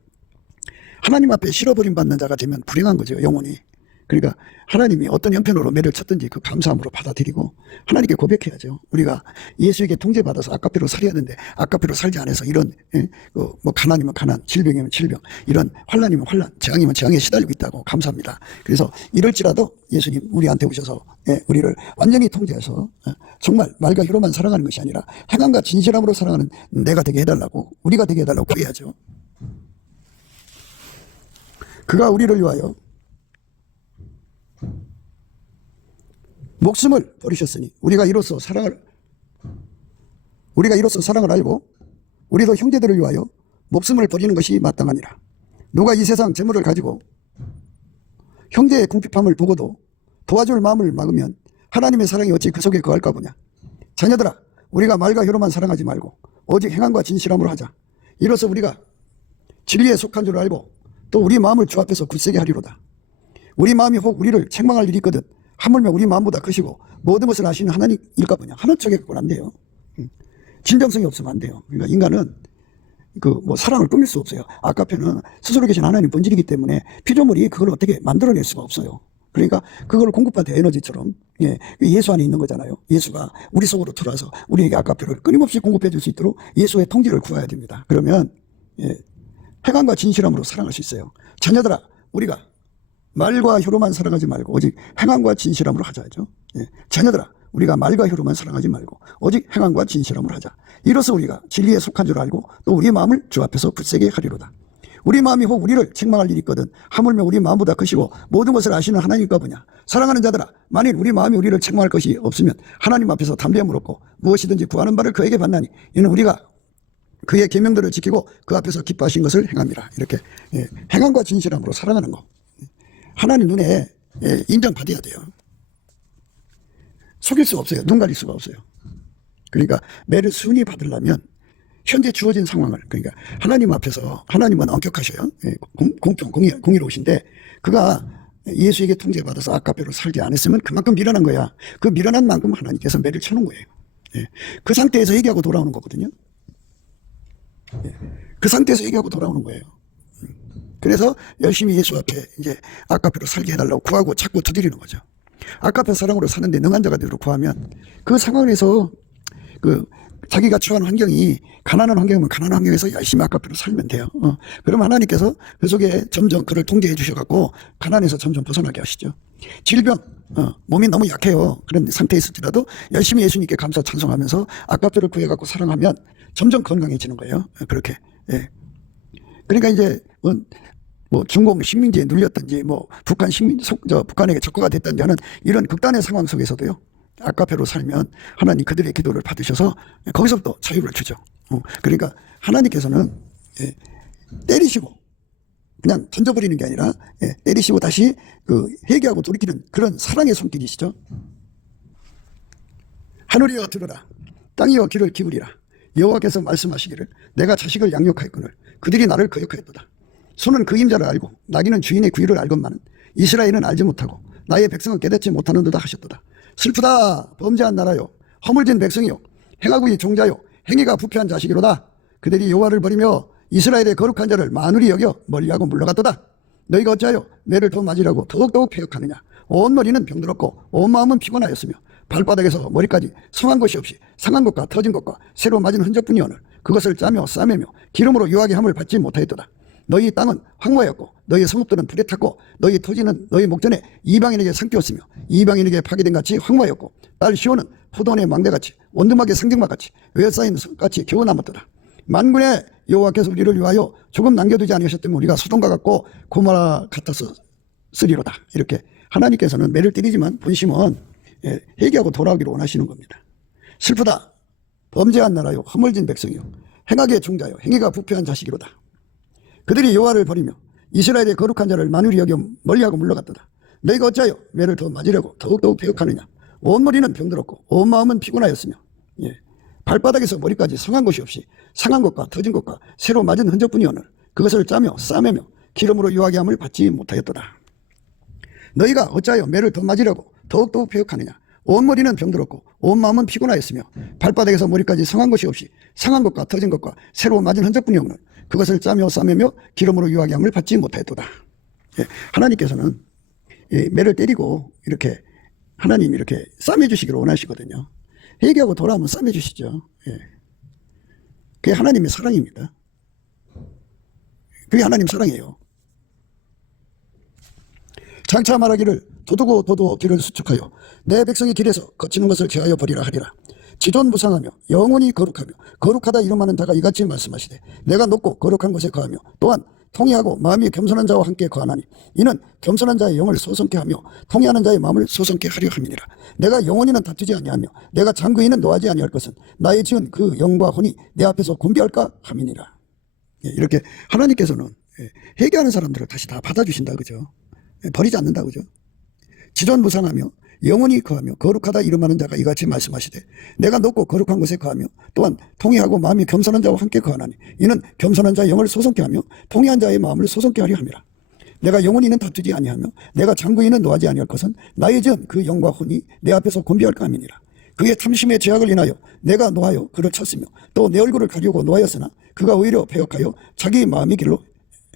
하나님 앞에 실어버림 받는 자가 되면 불행한 거죠. 영혼이. 그러니까 하나님이 어떤 형편으로 매를 쳤든지 그 감사함으로 받아들이고 하나님께 고백해야죠. 우리가 예수에게 통제받아서 아까페로 살아야 되는데 아까페로 살지 않아서 이런 뭐 가난이면 가난, 질병이면 질병, 이런 환난이면 환난, 재앙이면 재앙에 시달리고 있다고 감사합니다. 그래서 이럴지라도 예수님 우리한테 오셔서 우리를 완전히 통제해서 정말 말과 혀로만 사랑하는 것이 아니라 행함과 진실함으로 사랑하는 내가 되게 해달라고, 우리가 되게 해달라고 구해야죠. 그가 우리를 위하여 목숨을 버리셨으니 우리가 이로써 사랑을 알고 우리도 형제들을 위하여 목숨을 버리는 것이 마땅하니라. 누가 이 세상 재물을 가지고 형제의 궁핍함을 보고도 도와줄 마음을 막으면 하나님의 사랑이 어찌 그 속에 거할까 보냐. 자녀들아, 우리가 말과 혀로만 사랑하지 말고 오직 행함과 진실함으로 하자. 이로써 우리가 진리에 속한 줄 알고 또 우리 마음을 주 앞에서 굳세게 하리로다. 우리 마음이 혹 우리를 책망할 일이 있거든 하물며 우리 마음보다 크시고 모든 것을 아시는 하나님일까 보냐. 하는 척에 갖고는 안 돼요. 진정성이 없으면 안 돼요. 그러니까 인간은 사랑을 꾸밀 수 없어요. 아까편은 스스로 계신 하나님 본질이기 때문에 피조물이 그걸 어떻게 만들어낼 수가 없어요. 그러니까 그걸 공급받은 에너지처럼 예수 안에 있는 거잖아요. 예수가 우리 속으로 들어와서 우리에게 아까표를 끊임없이 공급해 줄 수 있도록 예수의 통지를 구해야 됩니다. 그러면 행함과 진실함으로 사랑할 수 있어요. 자녀들아, 우리가 말과 혀로만 사랑하지 말고 오직 행함과 진실함으로 하자죠. 자녀들아, 우리가 말과 혀로만 사랑하지 말고 오직 행함과 진실함으로 하자. 이로써 우리가 진리에 속한 줄 알고 또 우리 마음을 주 앞에서 굳세게 하리로다. 우리 마음이 혹 우리를 책망할 일이 있거든 하물며 우리 마음보다 크시고 모든 것을 아시는 하나님과 보냐. 사랑하는 자들아, 만일 우리 마음이 우리를 책망할 것이 없으면 하나님 앞에서 담대히 물었고 무엇이든지 구하는 바를 그에게 받나니 이는 우리가 그의 계명들을 지키고 그 앞에서 기뻐하신 것을 행함이라. 이렇게 행함과 진실함으로 사랑하는 거 하나님 눈에 인정받아야 돼요. 속일 수가 없어요. 눈 가릴 수가 없어요. 그러니까 매를 순위 받으려면 현재 주어진 상황을, 그러니까 하나님 앞에서, 하나님은 엄격하셔요. 공평, 공의로우신데 그가 예수에게 통제받아서 아까배로 살지 않았으면 그만큼 미련한 거야. 그 미련한 만큼 하나님께서 매를 쳐놓은 거예요. 그 상태에서 얘기하고 돌아오는 거거든요. 그 상태에서 얘기하고 돌아오는 거예요. 그래서 열심히 예수 앞에 이제 아까배로 살게 해달라고 구하고 찾고 두드리는 거죠. 아까배 사랑으로 사는데 능한 자가 되도록 구하면 그 상황에서 자기가 처한 환경이 가난한 환경이면 가난한 환경에서 열심히 아까배로 살면 돼요. 그럼 하나님께서 그 속에 점점 그를 통제해 주셔갖고 가난에서 점점 벗어나게 하시죠. 질병, 몸이 너무 약해요. 그런 상태에 있을지라도 열심히 예수님께 감사 찬송하면서 아까배를 구해갖고 사랑하면 점점 건강해지는 거예요. 그렇게. 그러니까 이제 뭐 중공 식민지에 눌렸든지 뭐 북한에게 적화가 됐든지 하는 이런 극단의 상황 속에서도요. 아까배로 살면 하나님 그들의 기도를 받으셔서 거기서부터 자유를 주죠. 그러니까 하나님께서는 때리시고 그냥 던져버리는 게 아니라 때리시고 다시 회개하고 돌이키는 그런 사랑의 손길이시죠. 하늘이여 들으라, 땅이여 귀를 기울이라. 여호와께서 말씀하시기를 내가 자식을 양육하였거늘 그들이 나를 거역하였도다. 소는 그 임자를 알고 나귀는 주인의 구유를 알건만은 이스라엘은 알지 못하고 나의 백성은 깨닫지 못하는도다 하셨도다. 슬프다 범죄한 나라요 허물진 백성이요 행하고의 종자요 행위가 부패한 자식이로다. 그들이 여호와를 버리며 이스라엘의 거룩한 자를 만울히 여겨 멀리하고 물러갔도다. 너희가 어찌하여 매를 더 맞으려고 더욱더욱 패역하느냐. 온 머리는 병들었고 온 마음은 피곤하였으며 발바닥에서 머리까지 성한 것이 없이 상한 것과 터진 것과 새로 맞은 흔적뿐이오늘 그것을 짜며 싸매며 기름으로 유하게 함을 받지 못하였도다. 너희 땅은 황무하였고 너희 성읍들은 불에 탔고 너희 토지는 너희 목전에 이방인에게 상뀌었으며 이방인에게 파괴된 같이 황무하였고 딸 시온은 포도원의 망대같이 온두막의 상징막같이 외쌓인 성같이 겨우 남았도다. 만군의 여호와께서 우리를 위하여 조금 남겨두지 아니하셨다면 우리가 소돔과 같고 고모라 같아서 쓰리로다. 이렇게 하나님께서는 매를 때리지만 본심은 회개하고 돌아오기를 원하시는 겁니다. 슬프다 범죄한 나라요 허물진 백성이요 행악의 종자요 행위가 부패한 자식이로다. 그들이 여호와를 버리며 이스라엘의 거룩한 자를 만울히 여겨 멀리하고 물러갔도다. 너희가 어찌하여 매를 더 맞으려고 더욱더욱 패역하느냐. 온 머리는 병들었고 온 마음은 피곤하였으며 발바닥에서 머리까지 성한 것이 없이 상한 것과 터진 것과 새로 맞은 흔적뿐이오늘 그것을 짜며 싸매며 기름으로 유하게 함을 받지 못하였도다. 너희가 어찌하여 매를 더 맞으려고 더욱더욱 패역하느냐. 온 머리는 병들었고 온 마음은 피곤하였으며 발바닥에서 머리까지 성한 것이 없이 상한 것과 터진 것과 새로 맞은 흔적뿐이오늘 그것을 짜며 싸매며 기름으로 유하게 함을 받지 못하였도다. 하나님께서는 매를 때리고 이렇게 하나님 이렇게 싸매주시기를 원하시거든요. 회개하고 돌아오면 싸매주시죠. 그게 하나님의 사랑입니다. 그게 하나님 사랑이에요. 장차 말하기를 도두고 길을 수축하여 내 백성의 길에서 거치는 것을 제하여 버리라 하리라. 지존무상하며 영원히 거룩하며 거룩하다 이름하는 자가 이같이 말씀하시되 내가 높고 거룩한 곳에 거하며 또한 통회하고 마음이 겸손한 자와 함께 거하나니 이는 겸손한 자의 영을 소성케 하며 통회하는 자의 마음을 소성케 하려 함이니라. 내가 영원히는 다투지 아니하며 내가 장구인은 노하지 아니할 것은 나의 지은 그 영과 혼이 내 앞에서 곤비할까 함이니라. 이렇게 하나님께서는 회개하는 사람들을 다시 다 받아주신다 그죠. 버리지 않는다 그죠. 지존무상하며 영원히 거하며 거룩하다 이름하는 자가 이같이 말씀하시되 내가 높고 거룩한 곳에 거하며 또한 통회하고 마음이 겸손한 자와 함께 거하나니 이는 겸손한 자의 영을 소성케 하며 통회한 자의 마음을 소성케 하려 함이라. 내가 영원히는 다투지 아니하며 내가 장구인은 노하지 아니할 것은 나의 지은 그 영과 혼이 내 앞에서 곤비할까 함이니라. 그의 탐심의 제약을 인하여 내가 노하여 그를 쳤으며 또 내 얼굴을 가리우고 노하였으나 그가 오히려 패역하여 자기 마음의 길로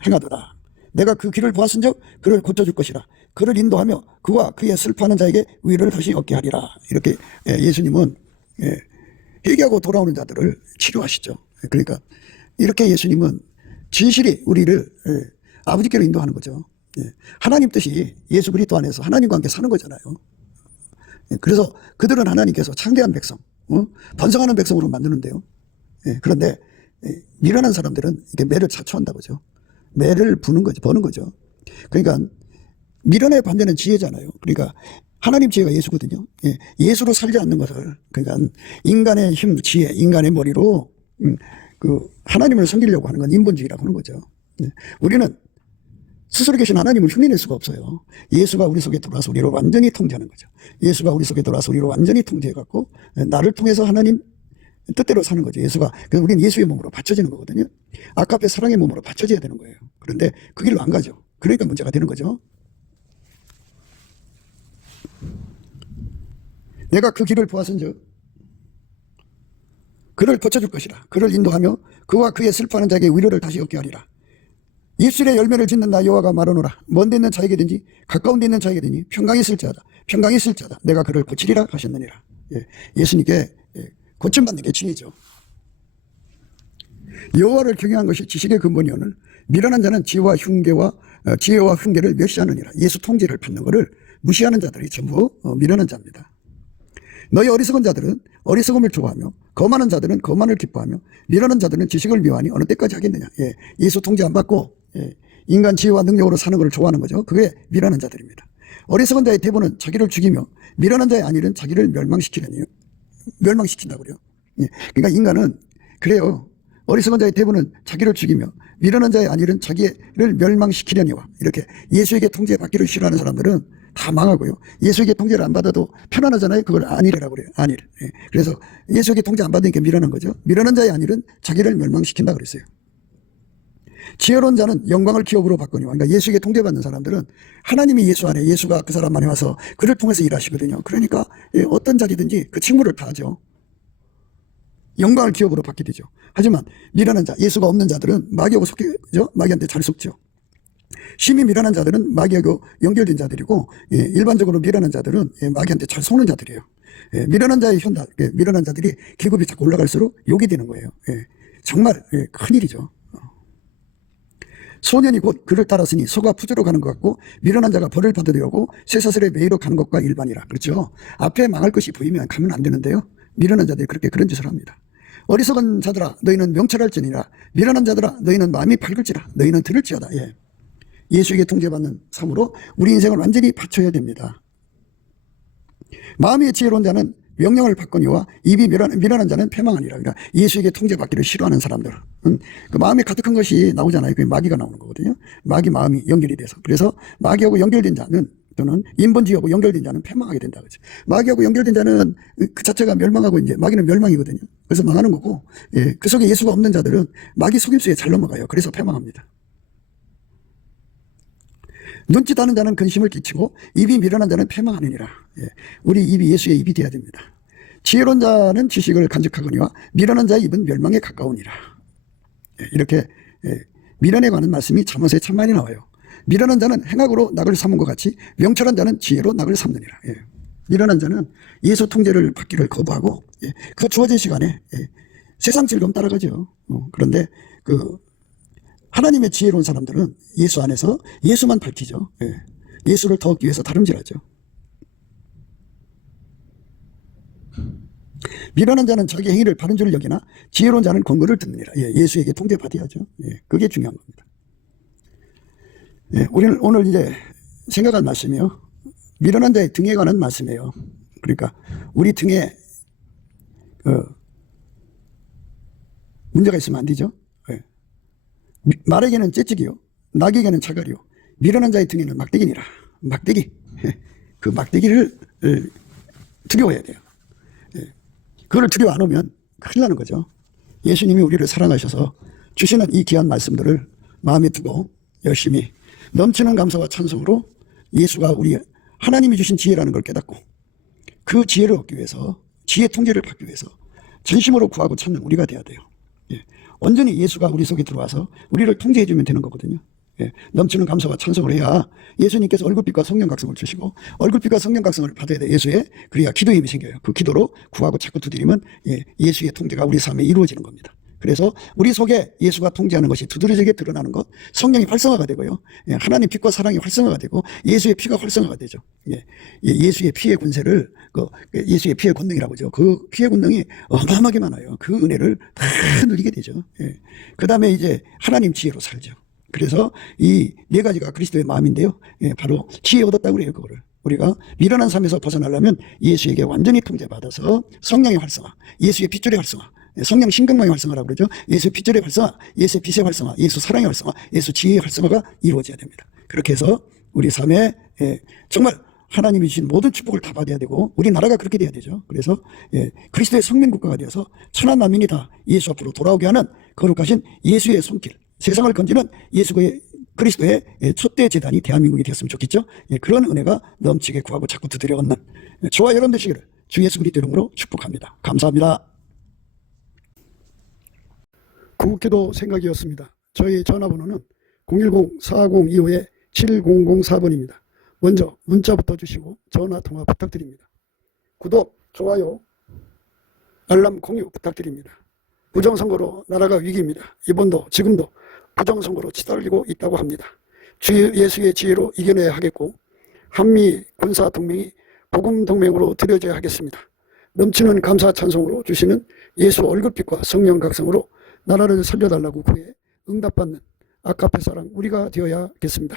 행하더라. 내가 그 길을 보았은즉 그를 고쳐줄 것이라. 그를 인도하며 그와 그의 슬퍼하는 자에게 위로를 다시 얻게 하리라. 이렇게 예수님은 회개하고 돌아오는 자들을 치료하시죠. 그러니까 이렇게 예수님은 진실이 우리를 아버지께로 인도하는 거죠. 하나님 뜻이 예수 그리스도 안에서 하나님과 함께 사는 거잖아요. 그래서 그들은 하나님께서 창대한 백성, 번성하는 백성으로 만드는데요. 그런데 미련한 사람들은 이게 매를 자초한다고죠. 매를 부는 거죠. 버는 거죠. 그러니까 미련의 반대는 지혜잖아요. 그러니까 하나님 지혜가 예수거든요. 예수로 살지 않는 것을, 그러니까 인간의 힘, 지혜, 인간의 머리로 그 하나님을 섬기려고 하는 건 인본주의라고 하는 거죠. 우리는 스스로 계신 하나님을 흉내낼 수가 없어요. 예수가 우리 속에 들어와서 우리를 완전히 통제하는 거죠. 예수가 우리 속에 들어와서 우리를 완전히 통제해갖고 나를 통해서 하나님 뜻대로 사는 거죠. 예수가. 그래서 우리는 예수의 몸으로 받쳐지는 거거든요. 아까의 사랑의 몸으로 받쳐져야 되는 거예요. 그런데 그 길로 안 가죠. 그러니까 문제가 되는 거죠. 내가 그 길을 보았은즉 그를 고쳐줄 것이라. 그를 인도하며 그와 그의 슬퍼하는 자에게 위로를 다시 얻게 하리라. 입술에 열매를 짓는 나 여호와가 말하노라. 먼데 있는 자에게든지 가까운 데 있는 자에게든지 평강이 있을 자다. 평강이 있을 자다. 내가 그를 고치리라 하셨느니라. 예수님께 고침받는 게 지혜죠. 여호와를 경외한 것이 지식의 근본이오늘 미련한 자는 지혜와 흉계를 멸시하느니라. 예수 통제를 받는 것을 무시하는 자들이 전부 미련한 자입니다. 너희 어리석은 자들은 어리석음을 좋아하며 거만한 자들은 거만을 기뻐하며 미련한 자들은 지식을 미워하니 어느 때까지 하겠느냐. 예수 통제 안 받고 인간 지혜와 능력으로 사는 것을 좋아하는 거죠. 그게 미련한 자들입니다. 어리석은 자의 대부는 자기를 죽이며 미련한 자의 안일은 자기를 멸망시킨다고 그래요. 그러니까 인간은 그래요. 어리석은 자의 대부는 자기를 죽이며 미련한 자의 안일은 자기를 멸망시키려니와. 이렇게 예수에게 통제받기를 싫어하는 사람들은 다 망하고요. 예수에게 통제를 안 받아도 편안하잖아요. 그걸 안일이라고 그래요. 안일. 그래서 예수에게 통제 안 받으니까 미련한 거죠. 미련한 자의 안일은 자기를 멸망시킨다 그랬어요. 지혜로운 자는 영광을 기업으로 바꾸니와. 그러니까 예수에게 통제받는 사람들은 하나님이 예수 안에, 예수가 그 사람 안에 와서 그를 통해서 일하시거든요. 그러니까 어떤 자리든지 그 직무를 다 하죠. 영광을 기업으로 받게 되죠. 하지만 미련한 자, 예수가 없는 자들은 마귀하고 속죠. 마귀한테 잘 속죠. 심히 미련한 자들은 마귀하고 연결된 자들이고, 일반적으로 미련한 자들은 마귀한테 잘 속는 자들이에요. 미련한 자의 현다, 미련한 자들이 계급이 자꾸 올라갈수록 욕이 되는 거예요. 정말 큰일이죠. 소년이 곧 그를 따랐으니 소가 푸주로 가는 것 같고 미련한 자가 벌을 받으려고 쇠사슬의 매이로 가는 것과 일반이라. 그렇죠. 앞에 망할 것이 보이면 가면 안 되는데요. 미련한 자들이 그렇게 그런 짓을 합니다. 어리석은 자들아 너희는 명철할지니라. 미련한 자들아 너희는 마음이 밝을지라. 너희는 들을지어다. 예수에게 통제받는 삶으로 우리 인생을 완전히 바쳐야 됩니다. 마음이 지혜로운 자는 명령을 받거니와 입이 미련한 자는 패망하니라. 그러니까 예수에게 통제받기를 싫어하는 사람들, 그 마음에 가득한 것이 나오잖아요. 그게 마귀가 나오는 거거든요. 마음이 연결이 돼서. 그래서 마귀하고 연결된 자는, 또는 인본주의하고 연결된 자는 패망하게 된다. 그렇죠. 마귀하고 연결된 자는 그 자체가 멸망하고, 이제 마귀는 멸망이거든요. 그래서 망하는 거고, 그 속에 예수가 없는 자들은 마귀 속임수에 잘 넘어가요. 그래서 패망합니다. 눈짓 하는 자는 근심을 끼치고 입이 미련한 자는 패망하느니라. 우리 입이 예수의 입이 되어야 됩니다. 지혜로운 자는 지식을 간직하거니와 미련한 자의 입은 멸망에 가까우니라. 이렇게 미련에 관한 말씀이 잠언서에 참 많이 나와요. 미련한 자는 행악으로 낙을 삼은 것 같이 명철한 자는 지혜로 낙을 삼느니라. 미련한 자는 예수 통제를 받기를 거부하고 그 주어진 시간에 세상 즐거움 따라가죠. 그런데 하나님의 지혜로운 사람들은 예수 안에서 예수만 밝히죠. 예수를 더 얻기 위해서 다름질하죠. 미련한 자는 자기 행위를 바른 줄 여기나 지혜로운 자는 권고를 듣느니라. 예수에게 통제받아야죠. 그게 중요한 겁니다. 우리는 오늘 이제 생각할 말씀이요. 미련한 자의 등에 관한 말씀이에요. 그러니까 우리 등에 문제가 있으면 안 되죠. 말에게는 째찍이요 낙에게는 자갈이요 미련한 자의 등에는 막대기니라. 막대기. 그 막대기를 두려워해야 돼요. 그걸 두려워 안 오면 큰일 나는 거죠. 예수님이 우리를 사랑하셔서 주시는 이 귀한 말씀들을 마음에 두고 열심히 넘치는 감사와 찬송으로 예수가 우리 하나님이 주신 지혜라는 걸 깨닫고 그 지혜를 얻기 위해서, 지혜 통제를 받기 위해서 전심으로 구하고 찾는 우리가 돼야 돼요. 온전히 예수가 우리 속에 들어와서 우리를 통제해 주면 되는 거거든요. 예, 넘치는 감사와 찬송을 해야 예수님께서 얼굴빛과 성령각성을 주시고 얼굴빛과 성령각성을 받아야 돼. 예수의. 그래야 기도의 힘이 생겨요. 그 기도로 구하고 자꾸 두드리면 예수의 통제가 우리 삶에 이루어지는 겁니다. 그래서 우리 속에 예수가 통제하는 것이 두드러지게 드러나는 것, 성령이 활성화가 되고요. 하나님 빛과 사랑이 활성화가 되고 예수의 피가 활성화가 되죠. 예수의 피의 권세를 예수의 피의 권능이라고 하죠. 그 피의 권능이 어마어마하게 많아요. 그 은혜를 다 누리게 되죠. 그 다음에 이제 하나님 지혜로 살죠. 그래서 이 네 가지가 그리스도의 마음인데요. 바로 지혜 얻었다고 그래요. 그거를. 우리가 미련한 삶에서 벗어나려면 예수에게 완전히 통제받아서 성령의 활성화, 예수의 핏줄의 활성화, 성령 신경망의 활성화라고 그러죠. 예수 핏줄의 활성화, 예수의 빛의 활성화, 예수 사랑의 활성화, 예수 지혜의 활성화가 이루어져야 됩니다. 그렇게 해서 우리 삶에 정말 하나님이 주신 모든 축복을 다 받아야 되고 우리나라가 그렇게 돼야 되죠. 그래서 그리스도의 성민국가가 되어서 천하 만민이 다 예수 앞으로 돌아오게 하는 거룩하신 예수의 손길, 세상을 건지는 예수의 그리스도의 촛대 재단이 대한민국이 되었으면 좋겠죠. 그런 은혜가 넘치게 구하고 자꾸 두드려 얻는 저와 여러분 되시기를 주 예수 그리스도 이름으로 축복합니다. 감사합니다. 구국기도 생각이었습니다. 저희 전화번호는 010-4025-7004번입니다. 먼저 문자부터 주시고 전화통화 부탁드립니다. 구독, 좋아요, 알람 공유 부탁드립니다. 부정선거로 나라가 위기입니다. 이번도 지금도 부정선거로 치달리고 있다고 합니다. 주 예수의 지혜로 이겨내야 하겠고 한미 군사동맹이 복음동맹으로 들여져야 하겠습니다. 넘치는 감사 찬송으로 주시는 예수 얼굴빛과 성령 각성으로 나라를 살려달라고 구해 응답받는 아카페 사랑 우리가 되어야겠습니다.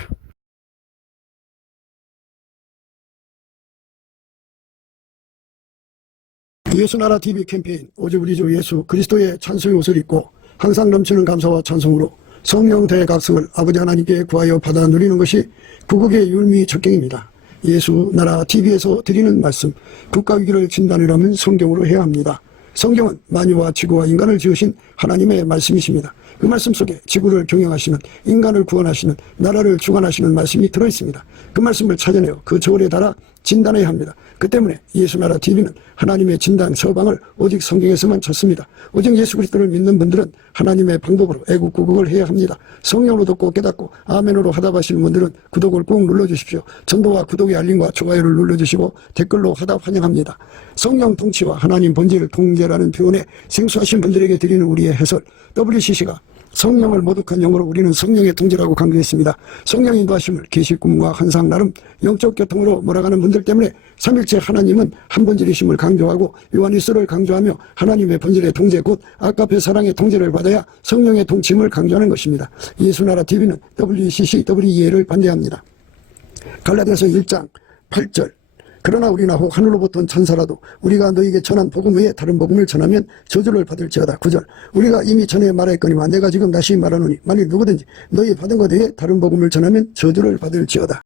예수나라 TV 캠페인 오직 우리 주 예수 그리스도의 찬송의 옷을 입고 항상 넘치는 감사와 찬송으로 성령 대각성을 아버지 하나님께 구하여 받아 누리는 것이 구국의 율미 적경입니다. 예수나라 TV에서 드리는 말씀, 국가 위기를 진단이라면 성경으로 해야 합니다. 성경은 만유와 지구와 인간을 지으신 하나님의 말씀이십니다. 그 말씀 속에 지구를 경영하시는, 인간을 구원하시는, 나라를 주관하시는 말씀이 들어있습니다. 그 말씀을 찾아내어 그 저울에 달아 진단해야 합니다. 그 때문에 예수나라 TV는 하나님의 진단 서방을 오직 성경에서만 찾습니다. 오직 예수 그리스도를 믿는 분들은 하나님의 방법으로 애국구국을 해야 합니다. 성령으로 듣고 깨닫고 아멘으로 하답하시는 분들은 구독을 꾹 눌러주십시오. 전도와 구독의 알림과 좋아요를 눌러주시고 댓글로 하답 환영합니다. 성령 통치와 하나님 본질 통제라는 표현에 생소하신 분들에게 드리는 우리의 해설, WCC가 성령을 모독한 영어로 우리는 성령의 통제라고 강조했습니다. 성령 인도하심을 계시 꿈과 환상 나름 영적 교통으로 몰아가는 분들 때문에 삼일체 하나님은 한 본질이심을 강조하고 요한일서를 강조하며 하나님의 본질의 통제 곧 아카페 사랑의 통제를 받아야 성령의 통치임을 강조하는 것입니다. 예수나라 TV는 WCC, WEA를 반대합니다. 갈라디아서 1장 8절 그러나 우리나 혹 하늘로부터 온 천사라도 우리가 너희에게 전한 복음 외에 다른 복음을 전하면 저주를 받을지어다. 9절 우리가 이미 전에 말했거니와 내가 지금 다시 말하노니 만일 누구든지 너희 받은 것 외에 다른 복음을 전하면 저주를 받을지어다.